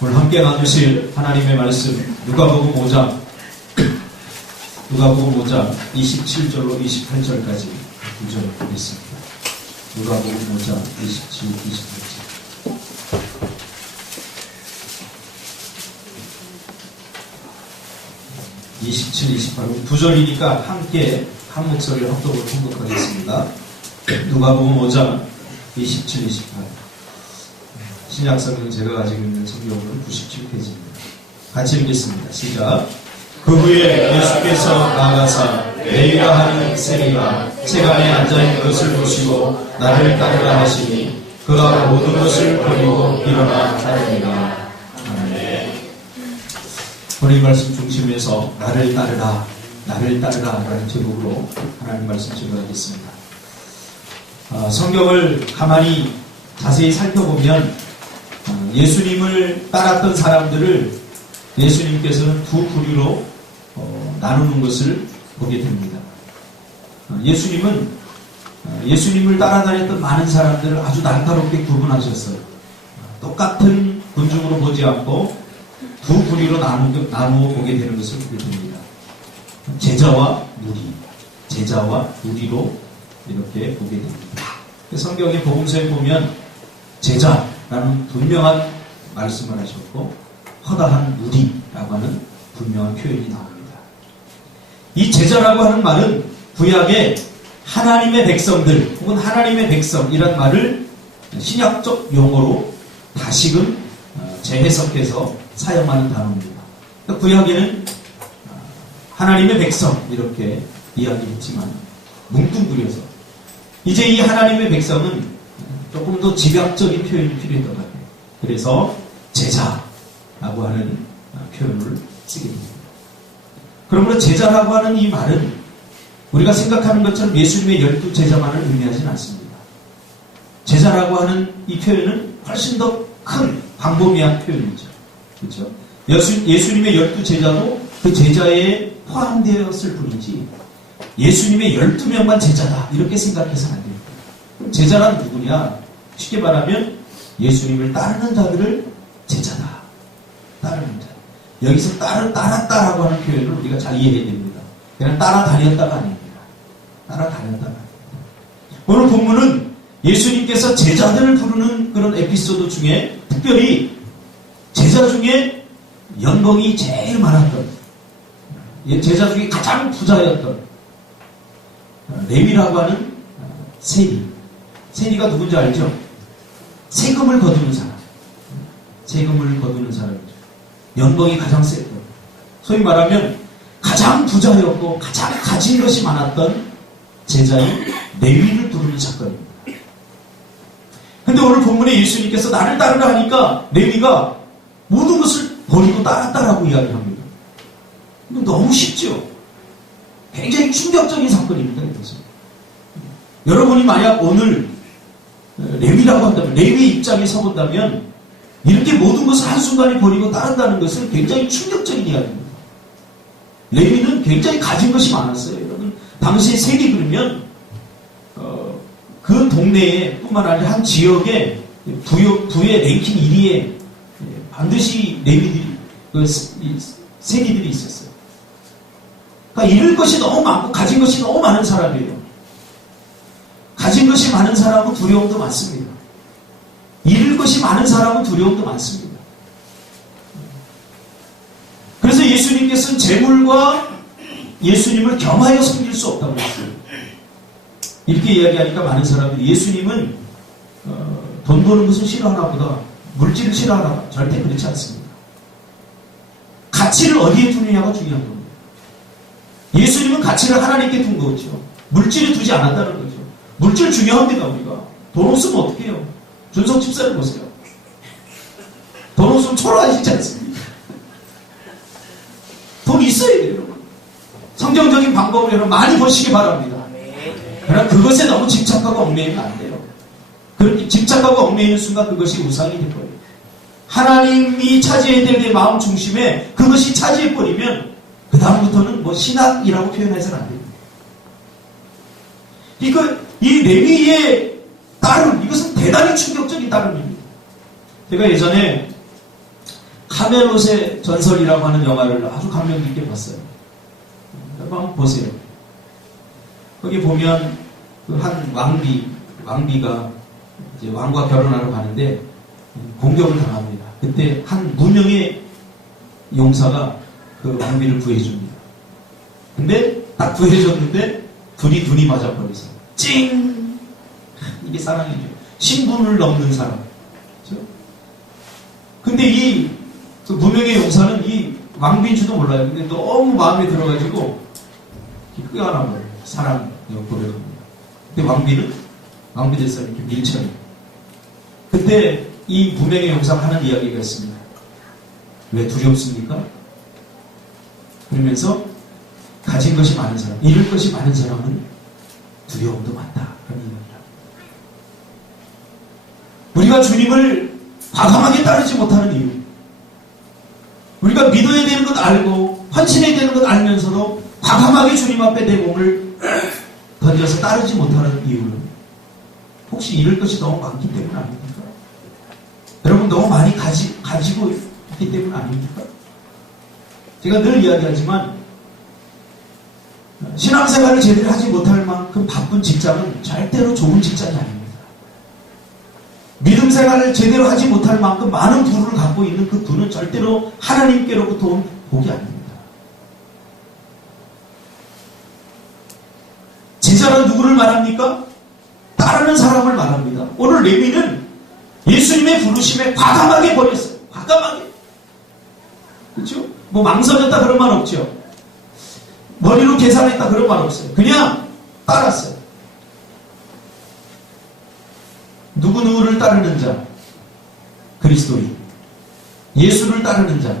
오늘 함께 나누실 하나님의 말씀 누가복음 5장 27절로 28절까지 구절 보겠습니다. 누가복음 5장 27, 28절. 27, 28. 두 절이니까 함께 한 목소리로 합독을 통독하겠습니다. 누가복음 5장 27, 28. 신약성경 제가 가지고 있는 성경은 97페이지입니다. 같이 읽겠습니다. 시작. 그 후에 예수께서 나아가사 레위가 하는 세리가 세간에 앉아있는 것을 보시고 나를 따르라 하시니 그가 모든 것을 버리고 일어나 따르니라. 아멘. 오늘 말씀 중심에서 나를 따르라 라는 제목으로 하나님 말씀 증거하겠습니다. 성경을 가만히 자세히 살펴보면 예수님을 따랐던 사람들을 예수님께서는 두 부류로 나누는 것을 보게 됩니다. 예수님을 따라다녔던 많은 사람들을 아주 날카롭게 구분하셨어요. 똑같은 군중으로 보지 않고 두 부류로 나누어 보게 되는 것을 보게 됩니다. 제자와 무리로 이렇게 보게 됩니다. 성경의 복음서에 보면 제자라는 분명한 말씀을 하셨고 허다한 무리라고 하는 분명한 표현이 나옵니다. 이 제자라고 하는 말은 구약의 하나님의 백성들 혹은 하나님의 백성이란 말을 신약적 용어로 다시금 재해석해서 사용하는 단어입니다. 구약에는 하나님의 백성 이렇게 이야기했지만 뭉뚱그려서 이제 이 하나님의 백성은 조금 더 집약적인 표현이 필요했던 것 같아요. 그래서 제자라고 하는 표현을 쓰게 됩니다. 그러므로 제자라고 하는 이 말은 우리가 생각하는 것처럼 예수님의 12제자만을 의미하지는 않습니다. 제자라고 하는 이 표현은 훨씬 더 큰 광범위한 표현이죠. 그렇죠? 예수님의 12제자도 그 제자에 포함되었을 뿐이지 예수님의 12명만 제자다 이렇게 생각해서는 안 됩니다. 제자란 누구냐? 쉽게 말하면 예수님을 따르는 자들을 제자다. 따르는 자. 여기서 따랐다라고 하는 표현을 우리가 잘 이해해야 됩니다. 그냥 따라다녔다가 아닙니다. 따라다녔다가 아닙니다. 오늘 본문은 예수님께서 제자들을 부르는 그런 에피소드 중에 특별히 제자 중에 연봉이 제일 많았던 제자 중에 가장 부자였던 레위라고 하는 세리가 누군지 알죠? 세금을 거두는 사람이죠. 연봉이 가장 셌고 소위 말하면 가장 부자였고 가장 가진 것이 많았던 제자인 레위를 부르는 사건입니다. 근데 오늘 본문에 예수님께서 나를 따르라 하니까 레위가 모든 것을 버리고 따랐다라고 이야기를 합니다. 너무 쉽죠? 굉장히 충격적인 사건입니다. 그래서. 여러분이 만약 오늘 레위라고 한다면 레위의 입장에 서본다면 이렇게 모든 것을 한순간에 버리고 따른다는 것은 굉장히 충격적인 이야기입니다. 레위는 굉장히 가진 것이 많았어요. 여러분 당시에 세리 그러면 그 동네에 뿐만 아니라 한 지역에 부의 랭킹 1위에 반드시 레위들이 세리들이 있었어요. 그러니까 잃을 것이 너무 많고 가진 것이 너무 많은 사람이에요. 가진 것이 많은 사람은 두려움도 많습니다. 잃을 것이 많은 사람은 두려움도 많습니다. 그래서 예수님께서는 재물과 예수님을 겸하여 섬길 수 없다고 했어요. 이렇게 이야기하니까 많은 사람들이 예수님은 돈 버는 것을 싫어하나 보다 물질을 싫어하나 절대 그렇지 않습니다. 가치를 어디에 두느냐가 중요한 겁니다. 예수님은 가치를 하나님께 둔 거죠. 물질에 두지 않았다는 거죠. 물질 중요합니다. 우리가 돈 없으면 어떻게 해요? 준석 집사를 보세요. 돈 없으면 초라하시지 않습니까? 돈 있어야 돼요. 여러분. 성경적인 방법을 여러분 많이 보시기 바랍니다. 그러나 그것에 너무 집착하고 얽매이면 안 돼요. 그렇게 집착하고 얽매이는 순간 그것이 우상이 될 거예요. 하나님이 차지해야 될 내 마음 중심에 그것이 차지해버리면 그 다음부터는 뭐 신학이라고 표현해서는 안 됩니다. 이 레위의 따름, 이것은 대단히 충격적인 따름입니다. 제가 예전에 카멜롯의 전설이라고 하는 영화를 아주 감명 깊게 봤어요. 한번 보세요. 거기 보면 그 한 왕비가 이제 왕과 결혼하러 가는데 공격을 당합니다. 그때 한 무명의 용사가 그 왕비를 구해줍니다. 근데 딱 구해줬는데 둘이 눈이 맞아버려서 찡! 이게 사랑이죠. 신분을 넘는 사람. 그렇죠? 근데 이 무명의 용사는 이 왕비인 줄도 몰라요. 근데 너무 마음에 들어가지고 끄가 나버려요. 사랑 고백합니다. 근데 왕비들서 이렇게 밀쳐요. 그때 이 무명의 용사가 하는 이야기가 있습니다. 왜 두렵습니까? 그러면서 가진 것이 많은 사람, 잃을 것이 많은 사람은 두려움도 많다. 그런 이야기입니다. 우리가 주님을 과감하게 따르지 못하는 이유, 우리가 믿어야 되는 것 알고 헌신해야 되는 것 알면서도 과감하게 주님 앞에 내 몸을 던져서 따르지 못하는 이유는 혹시 잃을 것이 너무 많기 때문 아닙니까? 여러분 너무 많이 가지고 있기 때문 아닙니까? 제가 늘 이야기하지만 신앙생활을 제대로 하지 못할 만큼 바쁜 직장은 절대로 좋은 직장이 아닙니다. 믿음 생활을 제대로 하지 못할 만큼 많은 부를 갖고 있는 그 부는 절대로 하나님께로부터 온 복이 아닙니다. 제자는 누구를 말합니까? 따르는 사람을 말합니다. 오늘 레위는 예수님의 부르심에 과감하게 버렸어요. 과감하게. 그렇죠? 뭐 망설였다 그런 말 없죠. 머리로 계산했다 그런 말 없어요. 그냥 따랐어요. 누구를 따르는 자? 그리스도인. 예수를 따르는 자?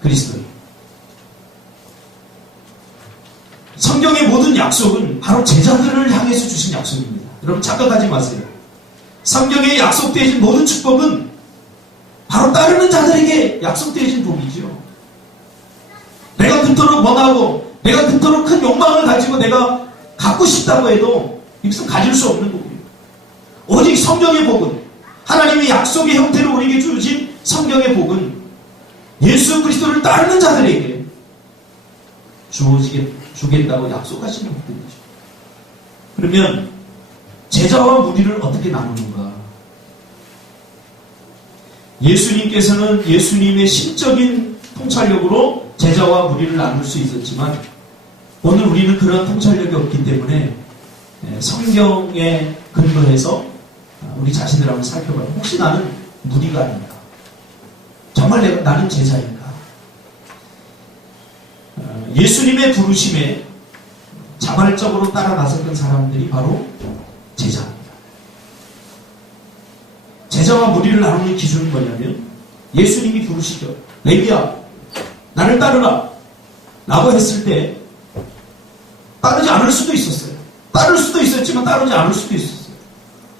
그리스도인. 성경의 모든 약속은 바로 제자들을 향해서 주신 약속입니다. 여러분 착각하지 마세요. 성경에 약속되어진 모든 축복은 바로 따르는 자들에게 약속되어진 복이죠. 내가 그토록 원하고 내가 그토록 큰 욕망을 가지고 내가 갖고 싶다고 해도 이것은 가질 수 없는 복이에요. 오직 성경의 복은, 하나님의 약속의 형태로 우리에게 주어진 성경의 복은 예수 그리스도를 따르는 자들에게 주겠다고 약속하신 복들이죠. 그러면 제자와 무리를 어떻게 나누는가? 예수님께서는 예수님의 신적인 통찰력으로 제자와 무리를 나눌 수 있었지만 오늘 우리는 그런 통찰력이 없기 때문에 성경에 근거해서 우리 자신을 한번 살펴봐요. 혹시 나는 무리가 아닌가? 정말 나는 제자인가? 예수님의 부르심에 자발적으로 따라 나섰던 사람들이 바로 제자입니다. 제자와 무리를 나누는 기준은 뭐냐면 예수님이 부르시죠. 레위야, 나를 따르라 라고 했을 때 따르지 않을 수도 있었어요. 따를 수도 있었지만 따르지 않을 수도 있었어요.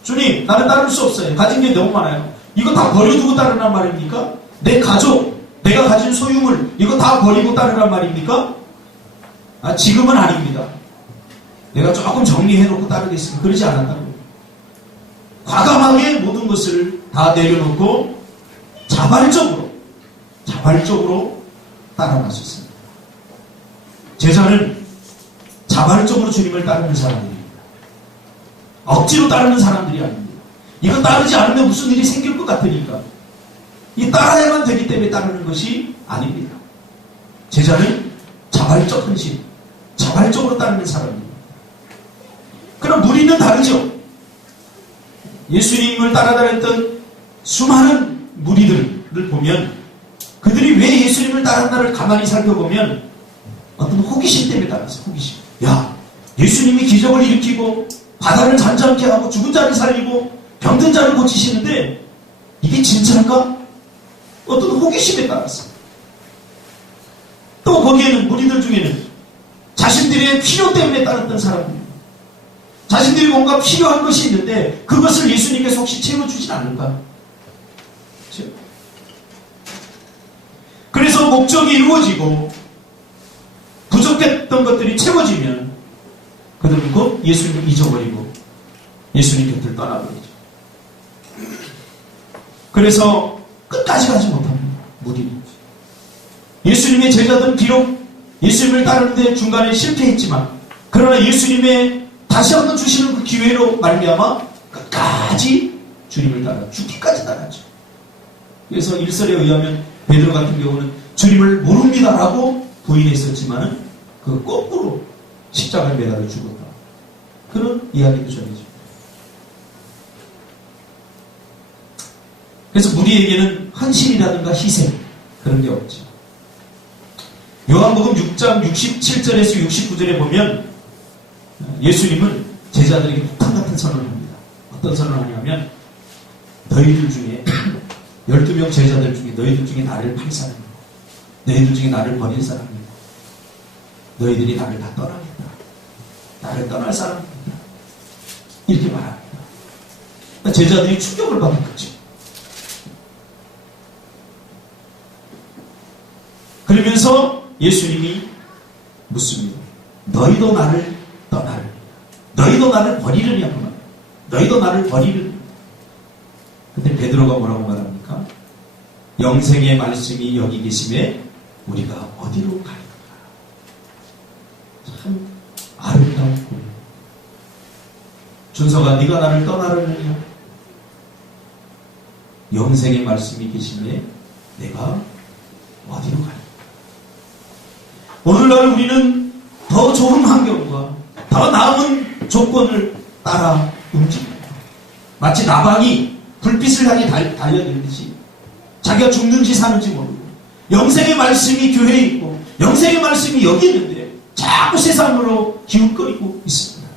주님, 나는 따를 수 없어요. 가진 게 너무 많아요. 이거 다 버려두고 따르란 말입니까? 내 가족, 내가 가진 소유물 이거 다 버리고 따르란 말입니까? 지금은 아닙니다. 내가 조금 정리해놓고 따르겠습니다. 그러지 않았다고요. 과감하게 모든 것을 다 내려놓고 자발적으로 따라 나섰습니다. 제자는 자발적으로 주님을 따르는 사람들입니다. 억지로 따르는 사람들이 아닙니다. 이거 따르지 않으면 무슨 일이 생길 것 같으니까 이 따라야만 되기 때문에 따르는 것이 아닙니다. 제자는 자발적 헌신, 자발적으로 따르는 사람입니다. 그럼 무리는 다르죠. 예수님을 따라다녔던 수많은 무리들을 보면 그들이 왜 예수님을 따랐나를 가만히 살펴보면 어떤 호기심 때문에 따랐어요. 호기심. 야, 예수님이 기적을 일으키고 바다를 잔잔케 하고 죽은 자를 살리고 병든 자를 고치시는데 이게 진짜일까? 어떤 호기심에 따랐어요. 또 거기에는 무리들 중에는 자신들의 필요 때문에 따랐던 사람들입니다. 자신들이 뭔가 필요한 것이 있는데 그것을 예수님께서 혹시 채워주진 않을까? 그렇죠? 그래서 목적이 이루어지고 부족했던 것들이 채워지면 그들은 곧 예수님을 잊어버리고 예수님 곁을 떠나버리죠. 그래서 끝까지 가지 못합니다. 무리는. 예수님의 제자들은 비록 예수님을 따르는데 중간에 실패했지만, 그러나 예수님의 다시 한번 주시는 그 기회로 말미암아 끝까지 주님을 따라 죽기까지 따랐죠. 그래서 일설에 의하면 베드로 같은 경우는 주님을 모릅니다라고 부인했었지만은 그 거꾸로 십자가에 매달려 죽었다. 그런 이야기도 전해집니다. 그래서 우리에게는 헌신이라든가 희생 그런 게 없죠. 요한복음 6장 67절에서 69절에 보면 예수님은 제자들에게 폭탄 같은 선언을 합니다. 어떤 선언을 하냐면 너희들 중에 12명 제자들 중에 너희들 중에 나를 팔 사람이고 너희들 중에 나를 버릴 사람이고 너희들이 나를 다 떠나겠다. 나를 떠날 사람이다. 이렇게 말합니다. 제자들이 충격을 받은 거죠. 그러면서 예수님이 묻습니다. 너희도 나를 떠나느냐? 너희도 나를 버리느냐구나. 너희도 나를 버리느냐? 근데 베드로가 뭐라고 말합니까? 영생의 말씀이 여기 계심에 우리가 어디로 가리까? 참 아름다운 고백. 준서가 네가 나를 떠나느냐? 영생의 말씀이 계심에 내가 어디로 가리까? 오늘날 우리는 더 좋은 환경과 더 나은 조건을 따라 움직입니다. 마치 나방이 불빛을 향해 달려들듯이 자기가 죽는지 사는지 모르고 영생의 말씀이 교회에 있고 영생의 말씀이 여기 있는데 자꾸 세상으로 기웃거리고 있습니다.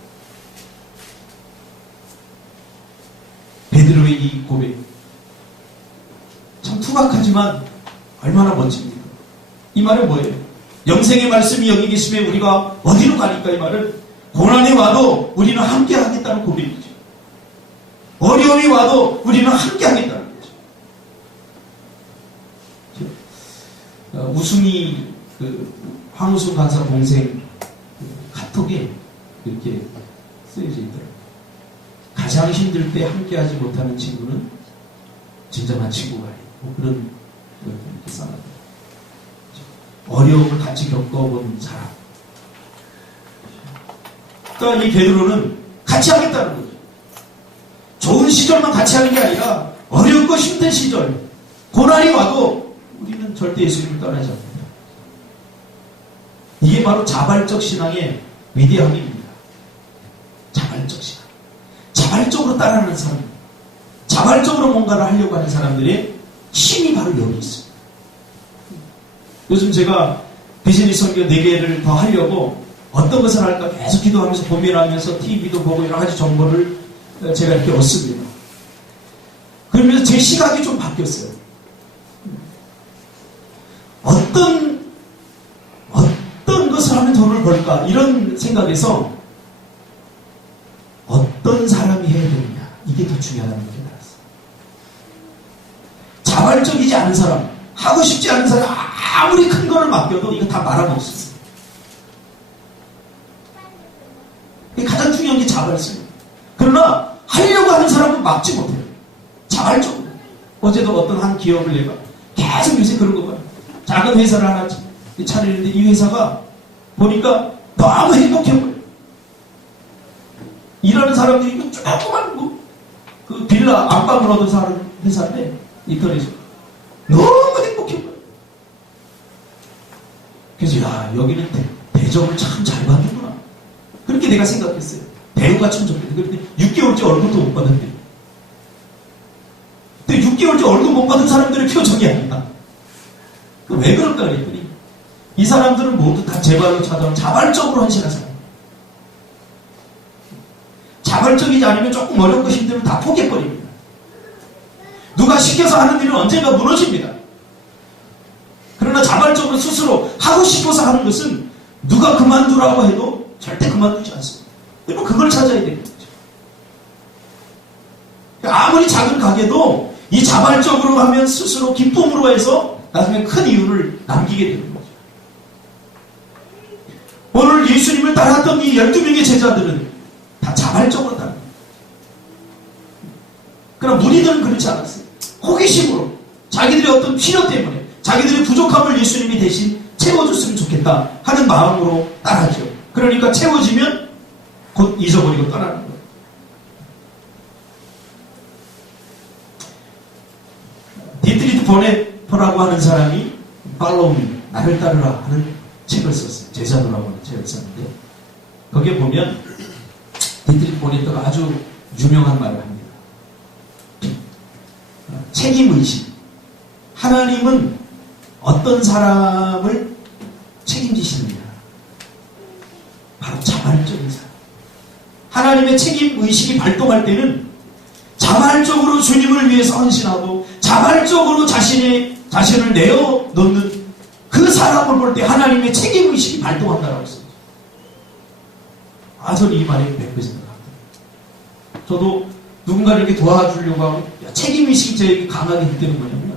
베드로의 이 고백 참 투박하지만 얼마나 멋집니까? 이 말은 뭐예요? 영생의 말씀이 여기 계시면 우리가 어디로 가니까 이 말은 고난이 와도 우리는 함께 하겠다는 고백이죠. 어려움이 와도 우리는 함께 하겠다는 거죠. 우승이 황우승 간사 동생 카톡에 이렇게 쓰여져 있더라고요. 가장 힘들 때 함께 하지 못하는 친구는 진정한 친구가 아니고 뭐 그런 이렇게 써놨더라고요. 어려움을 같이 겪어본 사람. 그러니까 이 베드로는 같이 하겠다는 거죠. 좋은 시절만 같이 하는 게 아니라 어렵고 힘든 시절, 고난이 와도 우리는 절대 예수님을 떠나지 않는다. 이게 바로 자발적 신앙의 위대함입니다. 자발적 신앙. 자발적으로 따라하는 사람, 자발적으로 뭔가를 하려고 하는 사람들의 힘이 바로 여기 있습니다. 요즘 제가 비즈니스 선교 4개를 더 하려고 어떤 것을 할까 계속 기도하면서 고민하면서 TV도 보고 여러 가지 정보를 제가 이렇게 얻습니다. 그러면서 제 시각이 좀 바뀌었어요. 어떤 것을 하면 돈을 벌까 이런 생각에서 어떤 사람이 해야 되느냐 이게 더 중요하다는 게 알았어요. 자발적이지 않은 사람, 하고 싶지 않은 사람 아무리 큰 거를 맡겨도 이거 다 말아먹습니다. 가장 중요한 게 자발성입니다. 그러나 하려고 하는 사람은 막지 못해요. 자발적으로. 어제도 어떤 한 기업을 내가 계속 요새 그런 거 봐요. 작은 회사를 하나 차리는데 이 회사가 보니까 너무 행복해보여요. 일하는 사람들이 조그만 그 빌라 안방을 얻은 사는 회사인데 인터넷에서 너무 행복해보여요. 그래서 야 여기는 대접을 참 잘 받는구나. 그렇게 내가 생각했어요. 배우가 참 좋겠다. 그런데 6개월째 월급도 못 받았대요. 근데 6개월째 월급 못 받은 사람들의 표정이 아니야. 왜 그럴까 그랬더니 이 사람들은 모두 다 제발로 찾아온 자발적으로 헌신한 사람. 자발적이지 않으면 조금 어렵고 힘들면 다 포기해버립니다. 누가 시켜서 하는 일은 언젠가 무너집니다. 그러나 자발적으로 스스로 하고 싶어서 하는 것은 누가 그만두라고 해도 절대 그만두지 않습니다. 여러분 그걸 찾아야 되는 거죠. 아무리 작은 가게도 이 자발적으로 하면 스스로 기쁨으로 해서 나중에 큰 이유를 남기게 되는 거죠. 오늘 예수님을 따랐던 이 12명의 제자들은 다 자발적으로 따릅니다. 그러나 무리들은 그렇지 않았어요. 호기심으로 자기들의 어떤 필요 때문에 자기들의 부족함을 예수님이 대신 채워줬으면 좋겠다 하는 마음으로 따라하죠. 그러니까 채워지면 곧 잊어버리고 떠나는 거예요. 디트리트 보네퍼라고 하는 사람이 Follow me, 나를 따르라 하는 책을 썼어요. 제자도라고 하는 책을 썼는데 거기에 보면 디트리트 보네퍼가 아주 유명한 말을 합니다. 책임의식. 하나님은 어떤 사람을 책임지시느냐? 바로 자발적인 사람. 하나님의 책임의식이 발동할 때는 자발적으로 주님을 위해서 헌신하고 자발적으로 자신을 내어놓는 그 사람을 볼 때 하나님의 책임의식이 발동한다고 했어요. 저는 이 말에 100% 같아요. 저도 누군가를 이렇게 도와주려고 하고 책임의식이 제게 강하게 될 때는 뭐냐면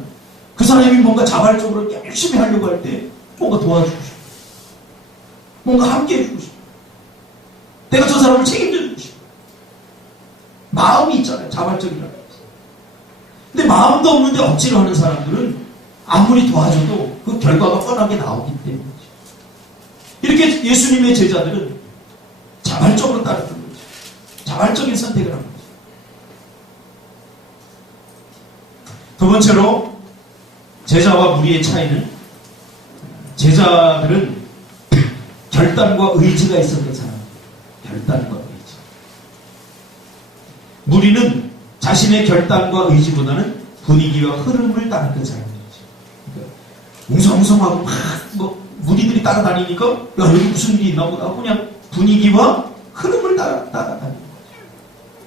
그 사람이 뭔가 자발적으로 열심히 하려고 할 때 뭔가 도와주고 싶어. 뭔가 함께 해주고 싶어. 내가 저 사람을 책임져주고 싶어. 마음이 있잖아요. 자발적이라는 거. 근데 마음도 없는데 억지로 하는 사람들은 아무리 도와줘도 그 결과가 뻔하게 나오기 때문이죠. 이렇게 예수님의 제자들은 자발적으로 따랐던 거죠. 자발적인 선택을 한 거죠. 두 번째로 제자와 무리의 차이는 제자들은 결단과 의지가 있었던 사람입니다. 결단과 의지. 무리는 자신의 결단과 의지보다는 분위기와 흐름을 따랐던 사람이죠. 그러니까 웅성웅성하고 막 무리들이 따라다니니까 야 여기 무슨 일이 있나 보다 하고 그냥 분위기와 흐름을 따라다니는 거죠.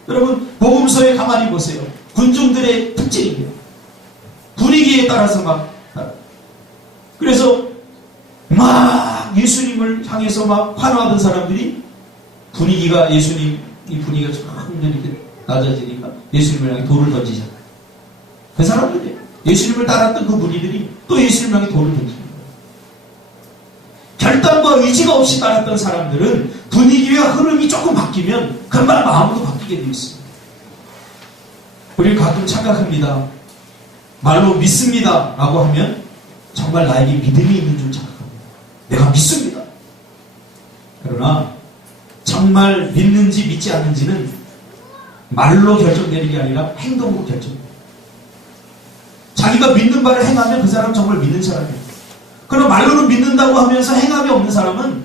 여러분 복음서에 가만히 보세요. 군중들의 특징이에요. 분위기에 따라서 막 그래서 막 예수님을 향해서 막 환호하던 사람들이 분위기가 예수님 이 분위기가 좀 이렇게 낮아지니까 예수님을 향해 돌을 던지잖아요. 그 사람들이 예수님을 따랐던 그 무리들이 또 예수님을 향해 돌을 던지는 거예요. 결단과 의지가 없이 따랐던 사람들은 분위기와 흐름이 조금 바뀌면 금방 마음도 바뀌게 되어 있습니다. 우리는 가끔 착각합니다. 말로 믿습니다 라고 하면 정말 나에게 믿음이 있는 줄 착각합니다. 내가 믿습니다. 그러나 정말 믿는지 믿지 않는지는 말로 결정되는 게 아니라 행동으로 결정됩니다. 자기가 믿는 바를 행하면 그 사람은 정말 믿는 사람이에요. 그러나 말로는 믿는다고 하면서 행함이 없는 사람은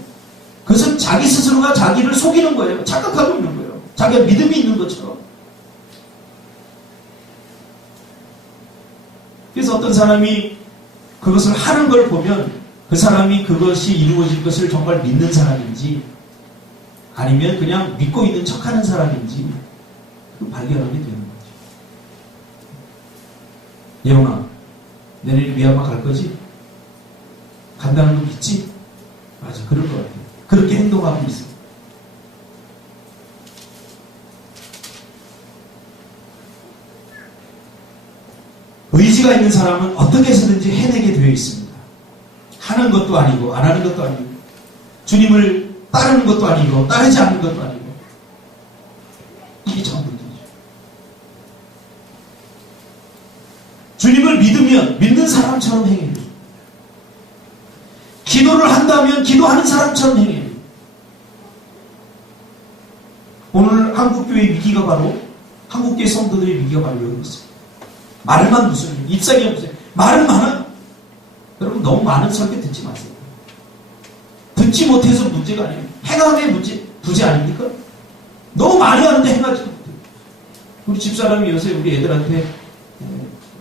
그것은 자기 스스로가 자기를 속이는 거예요. 착각하고 있는 거예요. 자기가 믿음이 있는 것처럼. 그래서 어떤 사람이 그것을 하는 걸 보면 그 사람이 그것이 이루어질 것을 정말 믿는 사람인지 아니면 그냥 믿고 있는 척하는 사람인지 발견하게 되는 거죠. 예원아, 내일 미얀마 갈 거지? 간다는 거 믿지? 맞아, 그럴 것 같아요. 그렇게 행동하고 있어요. 의지가 있는 사람은 어떻게 해서든지 해내게 되어 있습니다. 하는 것도 아니고 안 하는 것도 아니고 주님을 따르는 것도 아니고 따르지 않는 것도 아니고 이게 참 문제죠. 주님을 믿으면 믿는 사람처럼 행해요. 기도를 한다면 기도하는 사람처럼 행해요. 오늘 한국교회 위기가 바로 한국교회 성도들의 위기가 바로 여기 있어요. 말만 무슨 입상이 없어요. 말은 많아요. 여러분 너무 많은 설교 듣지 마세요. 듣지 못해서 문제가 아니에요. 행함의 부재 아닙니까? 너무 많이 하는데 행하지 못해요. 우리 집사람이 요새 우리 애들한테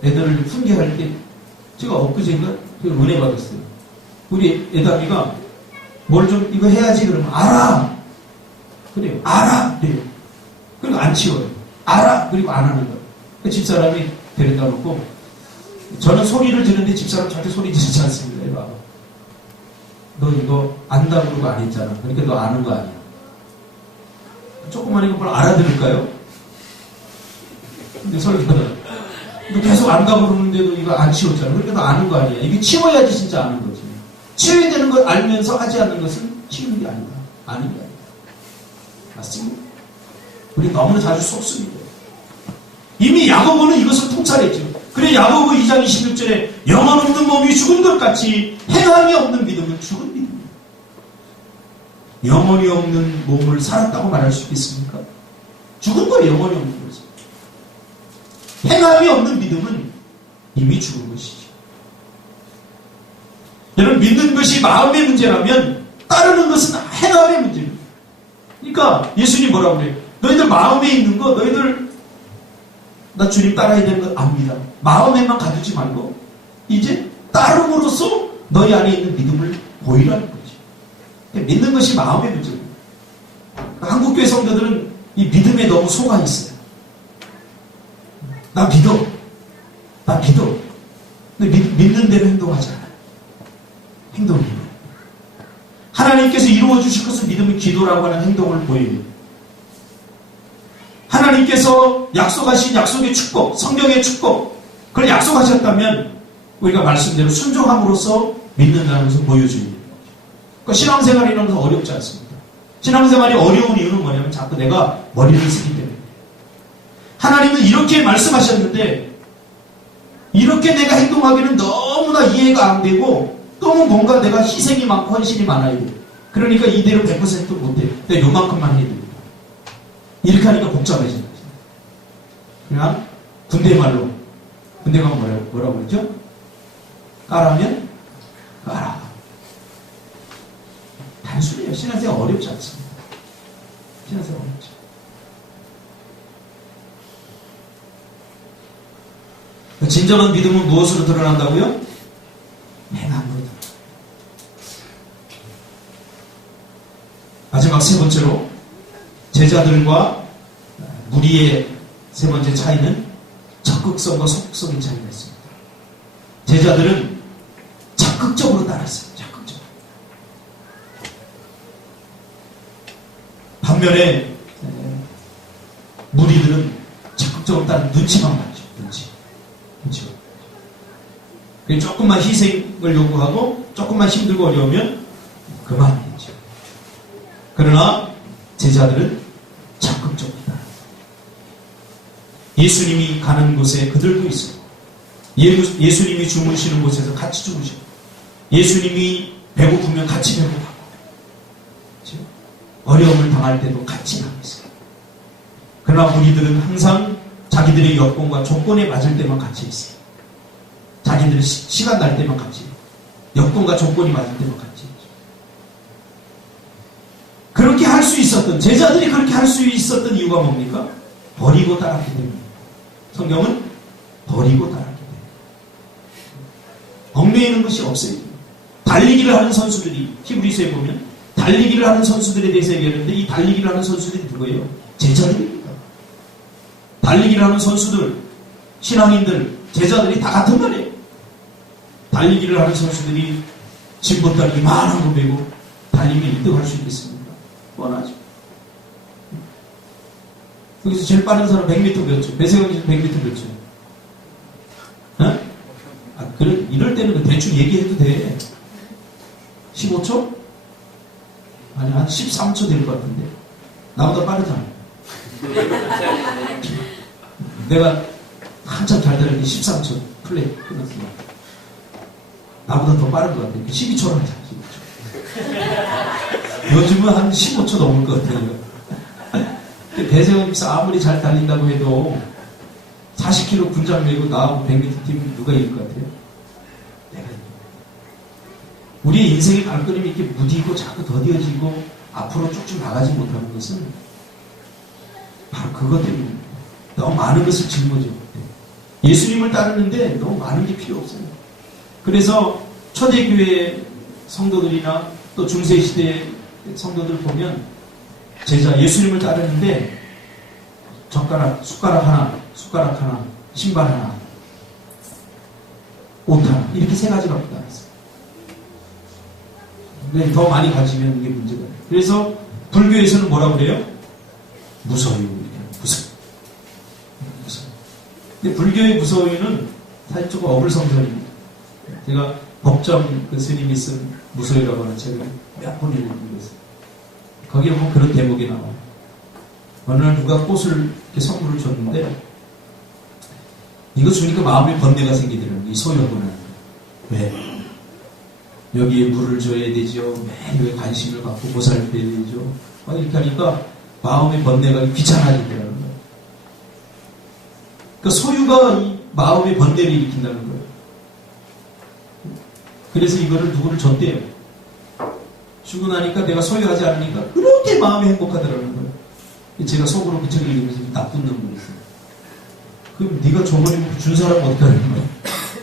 애들을 훈계할 때 제가 엊그제인가 은혜 받았어요. 우리 애담이가 뭘 좀 이거 해야지 그러면 알아. 그래요. 알아. 그래요. 그리고 안 치워요. 알아. 그리고 안 하는 거예요. 그 집사람이 데려다 놓고 저는 소리를 듣는데 집사람 절대 소리 지르지 않습니다. 이리 와봐. 너 이거 안다고 그러고 안 했잖아. 그러니까 너 아는 거 아니야. 조그만 이거 뭘 알아들을까요? 근데 설교는 너 계속 안다고 그러는데도 이거 안 치웠잖아. 그러니까 너 아는 거 아니야. 이게 치워야지 진짜 아는 거지. 치워야 되는 걸 알면서 하지 않는 것은 치우는 게 아니다. 아는 게 아니다. 맞습니다. 우리 너무나 자주 속습니다. 이미 야고보는 이것을 통찰했죠. 그래 야고보 2장 26절에 영혼 없는 몸이 죽은 것 같이 행함이 없는 믿음은 죽은 믿음이에요. 영혼이 없는 몸을 살았다고 말할 수 있겠습니까? 죽은 거예요. 영혼이 없는 거죠. 행함이 없는 믿음은 이미 죽은 것이죠. 여러분 믿는 것이 마음의 문제라면 따르는 것은 행함의 문제입니다. 그러니까 예수님 뭐라고 그래요? 너희들 마음에 있는 거 너희들 나 주님 따라야 되는 거 압니다. 마음에만 가두지 말고 이제 따름으로써 너희 안에 있는 믿음을 보이라는 거죠. 믿는 것이 마음의 문제입니다. 한국교회 성도들은 이 믿음에 너무 속아 있어요. 나 믿어. 근데 믿는 대로 행동하지 않아요. 행동이에요. 하나님께서 이루어 주실 것을 믿으면 기도라고 하는 행동을 보여요. 하나님께서 약속하신 약속의 축복, 성경의 축복, 그걸 약속하셨다면 우리가 말씀대로 순종함으로써 믿는다는 것을 보여줍니다. 그러니까 신앙생활이라는 것은 어렵지 않습니다. 신앙생활이 어려운 이유는 뭐냐면 자꾸 내가 머리를 쓰기 때문에. 하나님은 이렇게 말씀하셨는데 이렇게 내가 행동하기는 너무나 이해가 안 되고 너무 뭔가 내가 희생이 많고 헌신이 많아야 돼. 그러니까 이대로 100% 못해. 내가 요만큼만 해야 됩니다. 이렇게 하니까 복잡해지는 거죠. 그냥 군대 말로 군대 가면 뭐라고 그러죠? 까라면 까라. 단순해요. 신앙생활 어렵지 않습니다. 신앙생활 어렵죠. 진정한 믿음은 무엇으로 드러난다고요? 행함으로 드러난다. 마지막 세 번째로 제자들과 무리의 세 번째 차이는 적극성과 소극성의 차이가 있습니다. 제자들은 적극적으로 따랐어요. 적극적으로. 반면에 무리들은 적극적으로 따른 눈치만 봤죠. 눈치. 조금만 희생을 요구하고 조금만 힘들고 어려우면 그만했죠. 그러나 제자들은 적극적이다. 예수님이 가는 곳에 그들도 있어요. 예수님이 주무시는 곳에서 같이 주무시고 예수님이 배고프면 같이 배고파고 그렇죠? 어려움을 당할 때도 같이 가고 있어요. 그러나 무리들은 항상 자기들의 여건과 조건에 맞을 때만 같이 있어요. 자기들의 시간 날 때만 같이 있어요. 여건과 조건이 맞을 때만 같이 있어요. 그렇게 할 수 있었던 제자들이 그렇게 할 수 있었던 이유가 뭡니까? 버리고 따랐기 때문입니다. 성경은 버리고 따랐기 때문에 얽매이는 것이 없어요. 달리기를 하는 선수들이 히브리서에 보면 달리기를 하는 선수들에 대해서 얘기하는데 이 달리기를 하는 선수들이 누구예요? 제자들입니다. 달리기를 하는 선수들, 신앙인들, 제자들이 다 같은 말이에요. 달리기를 하는 선수들이 짐보따 이만한 거 메고 달리기를 1등할 수 있겠습니까? 뻔하죠. 여기서 제일 빠른 사람 100m 몇 초? 배세경이 100m 몇 초? 어? 그래, 이럴 때는 대충 얘기해도 돼. 15초? 아니, 한 13초 될 것 같은데. 나보다 빠르잖아. 내가 한참 잘 달렸는데 13초 플레이 끝났습니다. 나보다 더 빠른 것 같아요. 12초로 하자. 12초. 요즘은 한 15초 넘을 것 같아요. 배세원님께서 아무리 잘 달린다고 해도 40km 군장 메고 나하고 100m 팀 누가 이길 것 같아요? 내가 이깁니다. 우리의 인생의 발걸음이 이렇게 무디고 자꾸 더디어지고 앞으로 쭉쭉 나가지 못하는 것은 바로 그것 때문입니다. 너무 많은 것을 짊어지고 예수님을 따르는데 너무 많은 게 필요 없어요. 그래서 초대교회 성도들이나 또 중세시대 성도들 보면 제자 예수님을 따르는데 숟가락 하나, 신발 하나, 옷 하나 이렇게 세 가지 갖고 다녔어요. 근데 더 많이 가지면 이게 문제가 돼요. 그래서 불교에서는 뭐라고 그래요? 무서워요. 무서워. 근데 불교의 무서워요는 사실 조금 어불성설입니다. 제가 법정 그 스님이 쓴 무서워요라고 하는 책을 몇 번 읽어봤어요. 거기에 보면 그런 대목이 나와요. 어느 날 누가 꽃을 이렇게 선물을 줬는데 이거 주니까 마음에 번뇌가 생기더라고요. 이 소유하고는. 왜? 여기에 물을 줘야 되죠. 매일 관심을 갖고 보살펴야 되죠. 이렇게 하니까 마음의 번뇌가 귀찮아지더라고요. 그러니까 소유가 이 마음의 번뇌를 일으킨다는 거예요. 그래서 이거를 누구를 줬대요. 주고 나니까 내가 소유하지 않으니까 그렇게 마음이 행복하더라는 거예요. 제가 속으로 그 책을 읽으면서 나쁜 놈이었어요. 그럼 네가 줘버리면 준 사람 어떻게 하는 거야?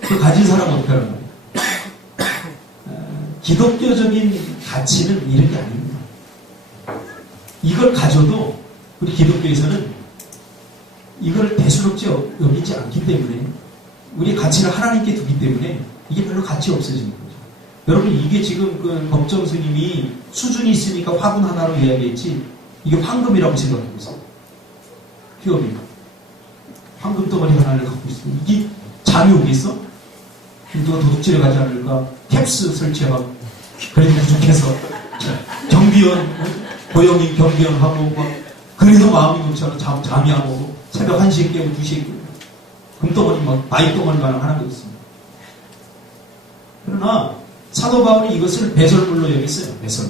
그 가진 사람 어떻게 하는 거야? 기독교적인 가치는 이런 게 아닙니다. 이걸 가져도 우리 기독교에서는 이걸 대수롭지 여기지 않기 때문에 우리 가치를 하나님께 두기 때문에 이게 별로 가치 없어지는 거죠. 여러분 이게 지금 그 법정 스님이 수준이 있으니까 화분 하나로 이야기했지 이게 황금이라고 생각하고 있어요. 기업이 황금 덩어리 하나를 갖고 있어요. 이게 잠이 오겠어? 누가 도둑질에 가지 않을까? 캡스 설치하고 그래도 부족해서 경비원 고영이 경비원하고 막 그래도 마음이 놓지 않아 잠이 안 오고 새벽 1시에 깨고 2시에 깨고 금덩어리 막 바위덩어리만 하나도 있습니다. 그러나 사도 바울이 이것을 배설물로 여겼어요. 배설.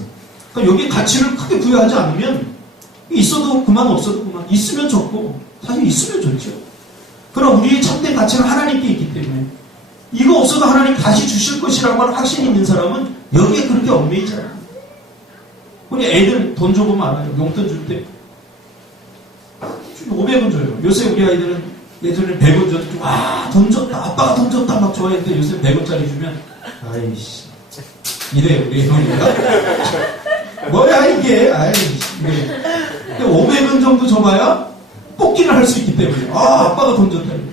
그러니까 여기 가치를 크게 부여하지 않으면 있어도 그만 없어도 그만 있으면 좋고 사실 있으면 좋죠. 그러나 우리의 참된 가치는 하나님께 있기 때문에 이거 없어도 하나님 다시 주실 것이라고 하는 확신이 있는 사람은 여기에 그렇게 얽매이지 않아요. 우리 애들 돈 줘보면 알아요. 용돈 줄 때 500원 줘요. 요새 우리 아이들은 예전에 100원 줘도 와 돈 줬다 아빠가 돈 줬다 막 좋아했는데 요새 100원짜리 주면 아이씨 이래요 우리 애들이가 뭐야 이게 아이씨 이래. 500원 정도 줘봐야 뽑기를 할 수 있기 때문에 아빠가 돈 줬다 이래.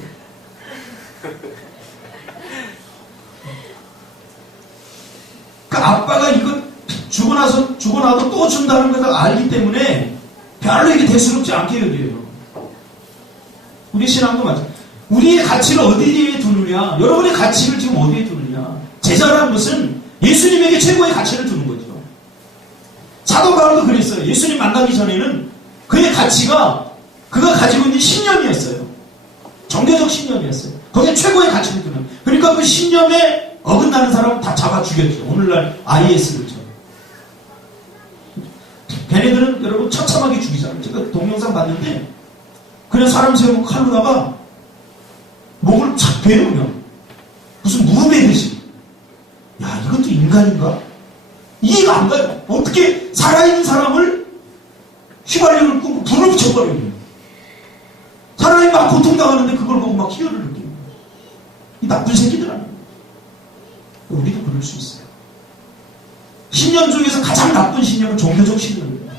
그 아빠가 이거 주고 나도 또 준다는 것을 알기 때문에 별로 이게 대수롭지 않게 여겨요. 우리 신앙도 마찬가지. 우리의 가치를 어디에 두느냐? 여러분의 가치를 지금 어디에 두느냐? 제자라는 것은 예수님에게 최고의 가치를 두는 거죠. 사도 바울도 그랬어요. 예수님 만나기 전에는 그의 가치가 그가 가지고 있는 신념이었어요. 종교적 신념이었어요. 거기에 최고의 가치를 두는. 그러니까 그 신념에 어긋나는 사람은 다 잡아 죽였죠. 오늘날 IS들처럼. 걔네들은 여러분 처참하게 죽이잖아요. 제가 동영상 봤는데 그냥 사람 세우고 칼로다가 목을 착 베요 그냥. 무슨 무배듯이. 야 이것도 인간인가? 이해가 안 가요. 어떻게 살아있는 사람을 휘발유를 뿜고 불을 붙여버려요. 사람이 막 고통당하는데 그걸 보고 막 희열을 느끼는 거예요. 이 나쁜 새끼들 아니에요. 우리도 그럴 수 있어요. 신념 중에서 가장 나쁜 신념은 종교적 신념이에요.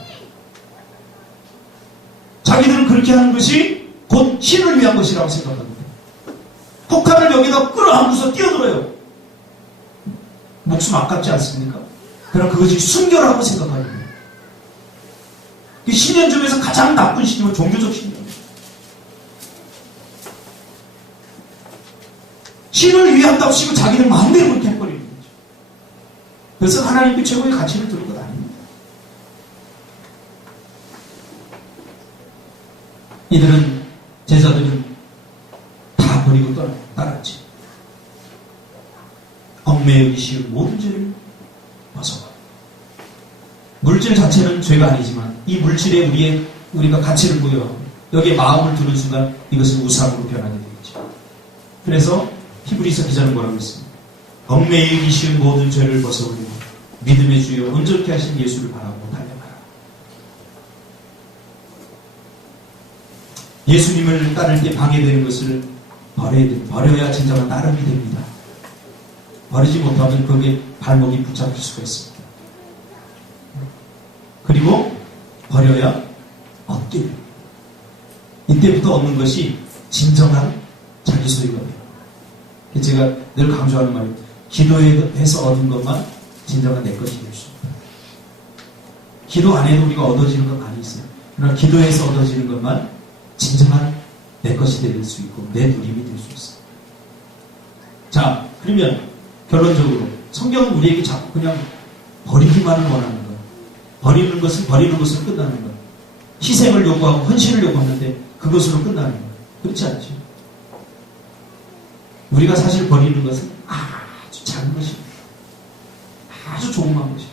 자기들은 그렇게 하는 것이 곧 신을 위한 것이라고 생각합니다. 폭탄을 여기다 끌어안고서 뛰어들어요. 목숨 아깝지 않습니까? 그러나 그것이 순결하고 생각하는 거예요. 이 신념 중에서 가장 나쁜 신념은 종교적 신념이에요. 신을 위한다고 치고 자기는 마음대로 그렇게 해버리는 거죠. 그래서 하나님께 최고의 가치를 두는 것 아닙니다. 이들은 제자들은 다 버리고 따랐지. 얽매이기 쉬운 모든 죄를 벗어가. 물질 자체는 죄가 아니지만 이 물질에 우리가 가치를 부여하고 여기에 마음을 두는 순간 이것은 우상으로 변하게 되겠죠. 그래서 히브리서 기자는 뭐라고 했습니까? 얽매이기 쉬운 모든 죄를 벗어버리고 믿음의 주여 온전케 하신 예수를 바라고 달려가라. 예수님을 따를 때 방해되는 것을 버려야 진정한 따름이 됩니다. 버리지 못하면 거기에 발목이 붙잡힐 수가 있습니다. 그리고 버려야 얻게 됩니다. 이때부터 얻는 것이 진정한 자기 소유가 돼요. 제가 늘 강조하는 말이에요. 기도해서 얻은 것만 진정한 내 것이 될 수 있다. 기도 안 해도 우리가 얻어지는 건 많이 있어요. 그러나 기도해서 얻어지는 것만 진정한 내 것이 될 수 있고 내 누림이 될 수 있어요. 자, 그러면 결론적으로 성경은 우리에게 자꾸 그냥 버리기만을 원하는 것, 버리는 것은 끝나는 것, 희생을 요구하고 헌신을 요구하는데 그것으로 끝나는 것, 그렇지 않죠. 우리가 사실 버리는 것은 아주 작은 것입니다. 아주 조그만 것입니다.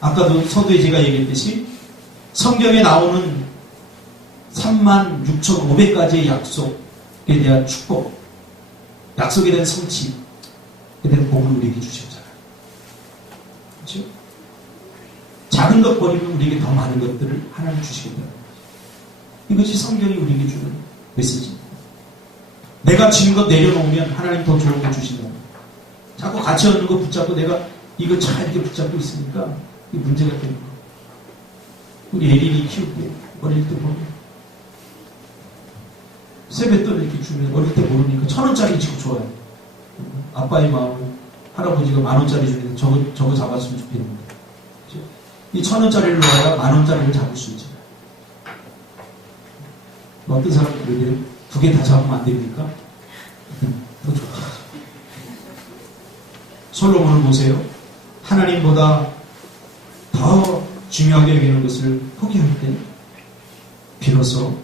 아까도 서두에 제가 얘기했듯이 성경에 나오는 36,500가지의 약속에 대한 축복, 약속에 대한 성취에 대한 복을 우리에게 주셨잖아요. 그렇죠? 작은 것 버리면 우리에게 더 많은 것들을 하나님 주시겠다는 거죠. 이것이 성경이 우리에게 주는 메시지입니다. 내가 진 것 내려놓으면 하나님 더 좋은 거 주신다는 거예요. 자꾸 가치 없는 거 붙잡고 내가 이거 잘 이렇게 붙잡고 있으니까 이 문제가 되는 거예요. 우리 애린이 키울 때 어릴 때 보면 세뱃돈 이렇게 주면 어릴 때 모르니까 1,000원짜리 지고 좋아요. 아빠의 마음은 할아버지가 10,000원짜리 주는데 저거 잡았으면 좋겠는데. 그렇죠? 이 1,000원짜리를 놓아야 10,000원짜리를 잡을 수 있잖아요. 어떤 사람은 그러게요. 2개 다 잡으면 안 됩니까? 더 좋죠. 솔로몬을 보세요. 하나님보다 더 중요하게 여기는 것을 포기할 때 비로소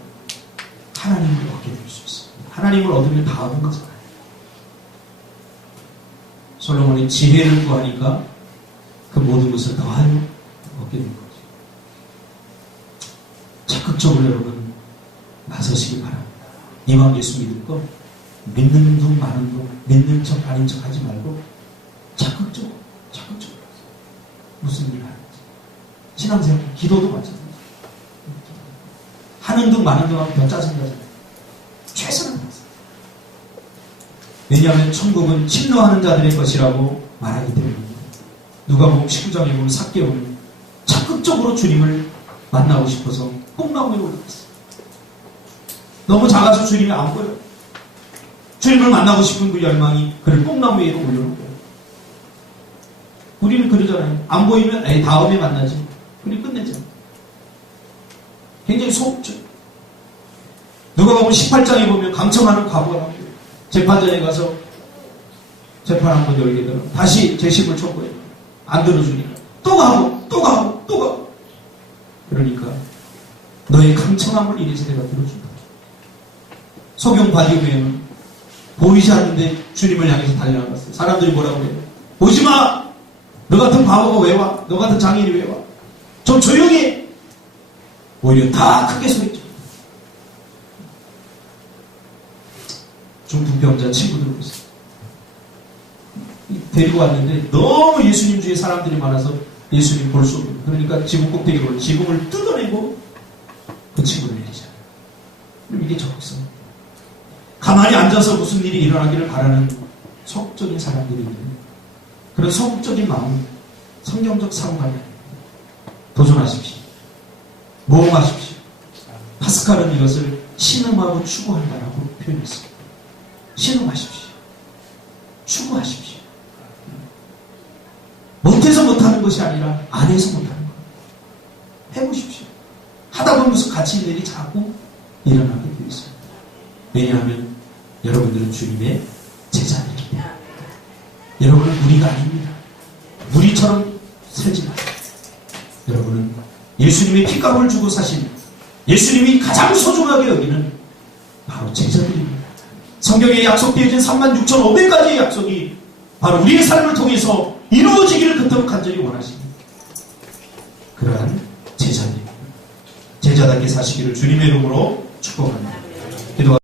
하나님을 얻게 될 수 있어요. 하나님을 얻으면 다 얻은 거잖아요. 솔로몬이 지혜를 구하니까 그 모든 것을 더하여 얻게 된 거죠. 적극적으로 여러분 나서시기 바랍니다. 이왕 예수 믿을 거 믿는 둥 마는 둥 믿는 척 아닌 척 하지 말고 적극적으로 무슨 일을 하는지 신앙생활 기도도 마찬가지예요. 하는 둥 마는 둥 하면 더 짜증나잖아요. 최선을 다해서. 왜냐하면 천국은 침노하는 자들의 것이라고 말하기 때문입니다. 누가복음 19장에 보면 삭개오는 적극적으로 주님을 만나고 싶어서 뽕나무에 올라갔어요. 너무 작아서 주님이 안 보여요. 주님을 만나고 싶은 그 열망이 그를 뽕나무 위에 올려놓은 거예요. 우리는 그러잖아요. 안 보이면 다음에 만나지. 그리고 끝내잖아요. 굉장히 소극적. 누가복음 18장에 보면 강청하는 과부가 나옵니다. 재판장에 가서 재판 한번 열게 되면 다시 재심을 청구해요. 안 들어주니까 또 가고 그러니까 너의 강청함을 인해서 내가 들어준다. 소경 바디오에는 보이지 않는데 주님을 향해서 달려나갔어요. 사람들이 뭐라고 해요? 오지마! 너 같은 바보가 왜 와? 너 같은 장인이 왜 와? 좀 조용히 해! 오히려 다 크게 소리쳐. 중풍병자 친구들 오셨어요. 데리고 왔는데 너무 예수님 주위에 사람들이 많아서 예수님 볼 수 없는. 그러니까 지붕 꼭대기로 지붕을 뜯어내고 그 친구를 내리잖아요. 그럼 이게 적극성. 가만히 앉아서 무슨 일이 일어나기를 바라는 소극적인 사람들이 있는 그런 소극적인 마음, 성경적 사고관이 아닙니다. 도전하십시오. 모험하십시오. 파스칼은 이것을 신음하고 추구한다라고 표현했습니다. 신음하십시오. 추구하십시오. 못해서 못하는 것이 아니라 안 해서 못하는 것. 해보십시오. 하다 보면 무슨 가치 있는 일이 자꾸 일어나게 되어 있습니다. 왜냐하면 여러분들은 주님의 제자들이기 때문에. 여러분은 무리가 아닙니다. 무리처럼 살지 마세요. 여러분은 예수님의 핏값을 주고 사신 예수님이 가장 소중하게 여기는 바로 제자들입니다. 성경에 약속되어진 36,500가지의 약속이 바로 우리의 삶을 통해서 이루어지기를 그토록 간절히 원하십니다. 그러한 제자들입니다. 제자답게 사시기를 주님의 이름으로 축복합니다. 기도하